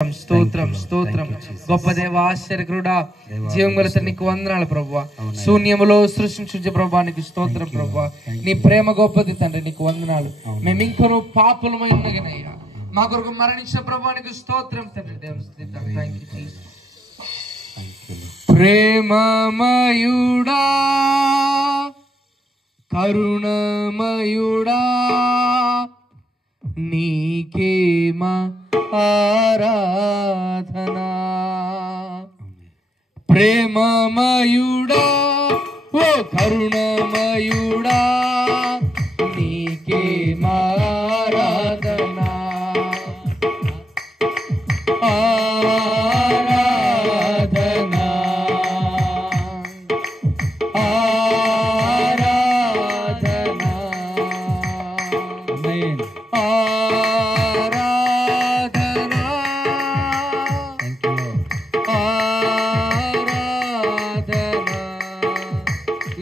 స్తోత్రం స్తోత్రం గొప్ప దేవ ఆశ్చర్యకరుడా జీవం గల నీకు వందనాలు ప్రభువా. శూన్యములో సృష్టించు ప్రభా నీకు స్తోత్రం ప్రభువా. నీ ప్రేమ గొప్పది తండ్రి, నీకు వందనాలు. మేము ఇంకనూ పాపులమై ఉన్నగనయ్యా, మా కొరకు మరణించిన ప్రభా నీకు స్తోత్రం తండ్రి. దేవుని ప్రేమమయుడా కరుణమయుడా నీకే మా ఆరాధనా. ప్రేమమయుడా ఓ కరుణమయుడా నీకే మా ఆరాధనా. ఆరాధనా ఆరాధనా ఆమేన్.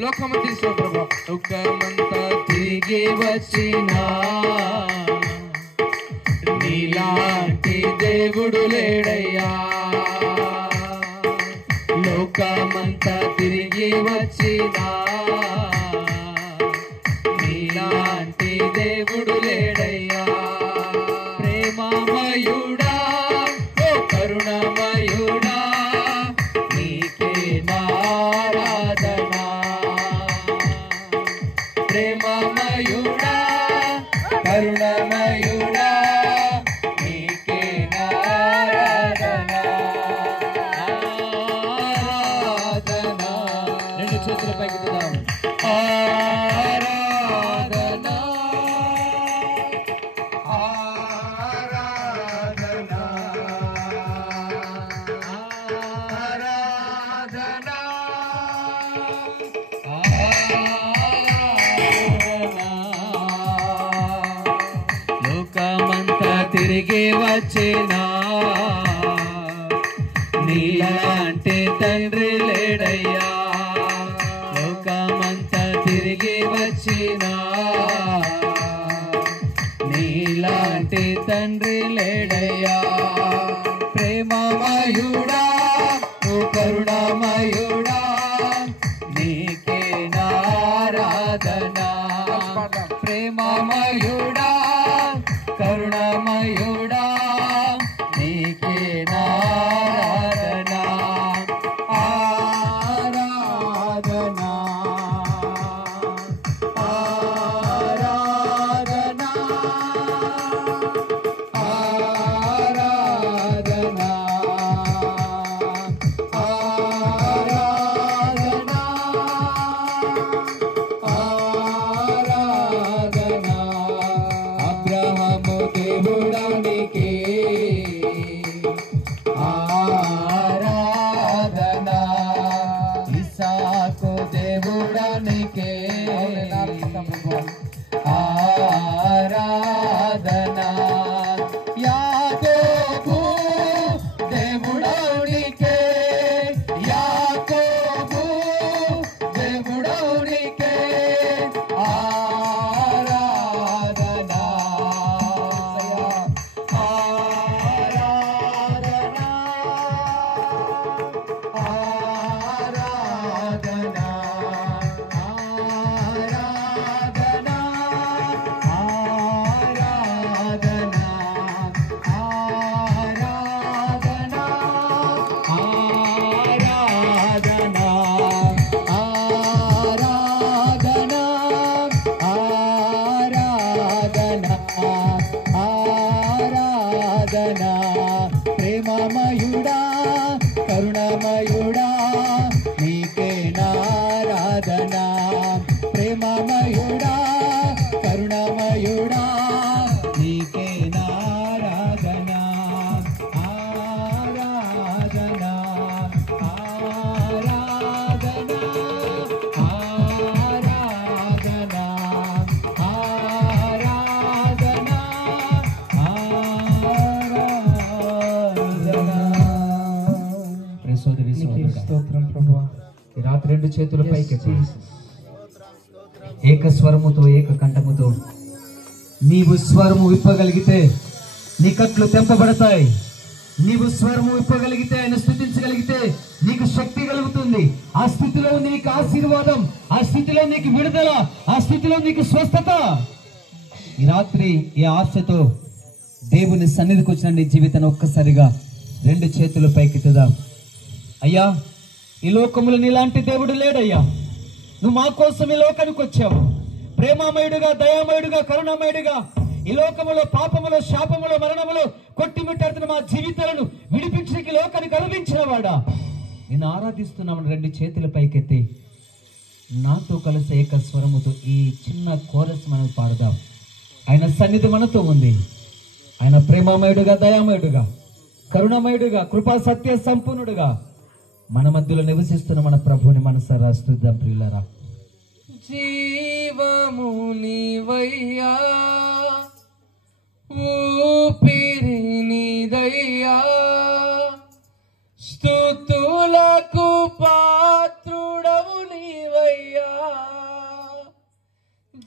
లోకమంతా తిరిగి వచ్చినా నీలాంటి దేవుడు లేడయ్యా. లోకమంతా తిరిగి వచ్చినా నీలాంటి దేవుడు లేడయ్యా. ప్రేమమయుడా ఓ కరుణమయుడా నీకే ఆరాధనా. ప్రేమమయుడా కరుణమయుడా నీకే ఆరాధనా. ఆరాధనా రెండు చేతుల పైకి ఎత్తుదాం. ఆరాధనా ఆరాధనా ఆరాధనా లోకమంతా తిరిగి వచ్చినా నీలాంటి తండ్రి లేడయ్యా. లోకమంతా తిరిగి వచ్చినా నీలాంటి తండ్రి లేడయ్యా. ప్రేమమయుడా ఓ కరుణమయుడా నీకే ఆరాధనా. ప్రేమమయుడా కరుణమయుడా నీకే ఆరాధనా. ఆరాధనా ఆరాధనా ఆరాధనా ఆరాధనా ఆరాధనా. అబ్రహాము దేవుడానికి ఆరాధనా. ఇస్సాకు దేవుడానికి ఆరాధనా. యాకోబు దేవుడానికి యాకోబు దేవుడానికి ఆరాధనా. ఆరాధనా ఆరాధనా ఆరాధనా ఆరాధనా ఆరాధనా ఆరాధనా ఆరాధనా ఆరాధనా ఆరాధనా. ప్రేమమయుడా కరుణమయుడా నీకే ఆరాధనా. ప్రేమమయుడా కరుణమయుడా నీకే ఆరాధనా. ఆరాధనా ఆరాధనా ఆరాధనా ఆరాధనా ఆరాధనా. స్తోత్రం ప్రభువా. ఈ రాత్రి రెండు చేతుల పైకి ఏక స్వరముతో ఏక కంఠముతో నీవు స్వరము విప్పగలిగితే నీ కట్లు తెంపబడతాయి. నీవు స్వరము ఇప్పగలిగితే, ఆయన స్తుతించగలిగితే నీకు శక్తి కలుగుతుంది. ఆ స్థితిలో నీకు ఆశీర్వాదం, ఆ స్థితిలో నీకు విడుదల, ఆ స్థితిలో నీకు స్వస్థత. ఈ రాత్రి ఈ ఆశతో దేవుని సన్నిధికి వచ్చిన నీ జీవితాన్ని ఒక్కసారిగా 2 చేతులు పైకెత్తుదాం. అయ్యా, ఈ లోకములో నీలాంటి దేవుడు లేడయ్యా. నువ్వు మా కోసం ఈ లోకానికి వచ్చావు. ప్రేమామయుడుగా, దయామయుడుగా, కరుణామయుడుగా ఈ లోకములో పాపములో, శాపములో, మరణములో కొట్టిమిట్టాడుతున్న మా జీవితాలను విడిపించడానికి లోకానికి కలుగించిన వాడా, నేను ఆరాధిస్తున్నామని 2 చేతుల పైకెత్తి నాతో కలిసి ఏక స్వరముతో ఈ చిన్న కోరస్ మనం పాడదాం. ఆయన సన్నిధి మనతో ఉంది. ఆయన ప్రేమామయుడుగా, దయామయుడుగా, కరుణామయుడుగా, కృపా సత్య సంపూర్ణుడుగా మన మధ్యలో నివసిస్తున్న మన ప్రభువుని మనసారా స్తుతిద్దాం ప్రియులారా. జీవము నీవయ్యా, ఊపిరి నీదయ్యా, స్తుతులకు పాత్రుడవు నీవయ్యా.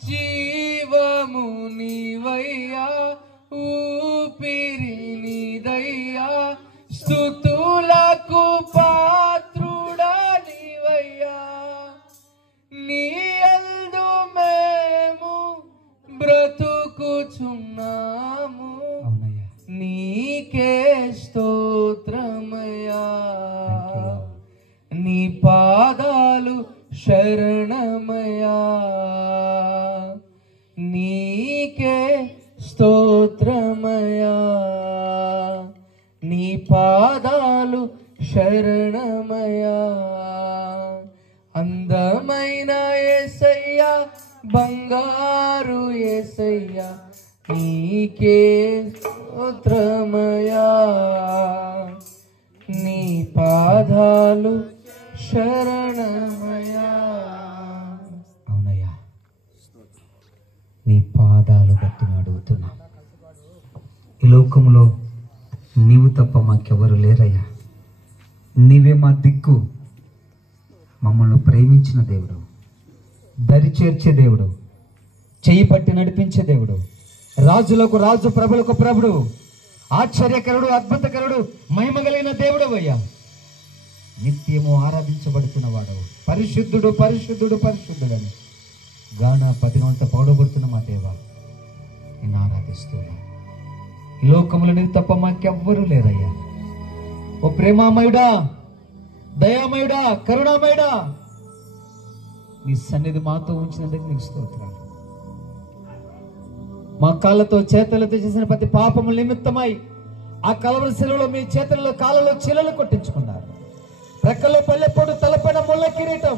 జీవము నీవయ్యా, ఊపిరి నీదయ్యా, స్తుతులకు పాత్రుడా నీవయ్యా. నీ యందు మేము బ్రతుకుచున్నాము, నీకే స్తోత్రమయ్యా. నీ పాదాలు శరణమయ్యా, నీకే స్తోత్రమయ్యా. నీ పాదాలు శరణమయ్యా. అందమైన యేసయ్యా, బంగారు యేసయ్యా, నీకే స్తోత్రమయ్యా. నీ పాదాలు శరణమయ్యా. అవునయ్యా, నీ పాదాలు బట్టి అడుగుతున్నా. ఈ లోకములో నీవు తప్ప మాకెవరు లేరయ్యా. నీవే మా దిక్కు. మమ్మల్ని ప్రేమించిన దేవుడు, దరి చేర్చే దేవుడు, చెయ్యి పట్టి నడిపించే దేవుడు, రాజులకు రాజు, ప్రభులకు ప్రభుడు, ఆశ్చర్యకరుడు, అద్భుతకరుడు, మహిమ కలిగిన దేవుడు అయ్యా. నిత్యము ఆరాధించబడుతున్న వాడవు. పరిశుద్ధుడు, పరిశుద్ధుడు, పరిశుద్ధుడని గాన పతినంత పౌడబడుతున్న మా దేవా, నిన్ను ఆరాధిస్తున్నా. ఈ లోకములో నీవు తప్ప మాకెవ్వరూ లేరయ్యా. ఓ ప్రేమామయుడా, దయామయుడా, కరుణామయుడా, నీ సన్నిధి మాతో ఉంచినందుకు నీకు స్తోత్రాలు. మా కాళ్ళతో, చేతులతో చేసిన ప్రతి పాపము నిమిత్తమై ఆ కలవరి శిలువలో మీ చేతుల్లో, కాళ్ళలో చీలలు కొట్టించుకున్నారు. రెక్కల్లో పల్లెపోటు, తలపైన ముళ్ళ కిరీటం,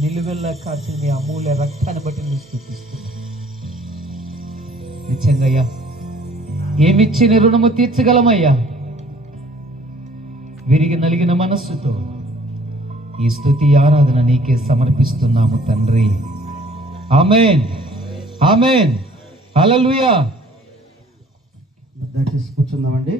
నిలువెల్లా కాచిన మీ అమూల్య రక్తాన్ని బట్టి నేను స్తుతిస్తున్నా. నిజంగా అయ్యా, ఏమిచ్చి నీ రుణము తీర్చగలమయ్యా. విరిగి నలిగిన మనస్సుతో ఈ స్తుతి ఆరాధన నీకే సమర్పిస్తున్నాము తండ్రి. ఆమేన్, ఆమేన్, హల్లెలూయా. దయచేసి కూర్చుందామండి.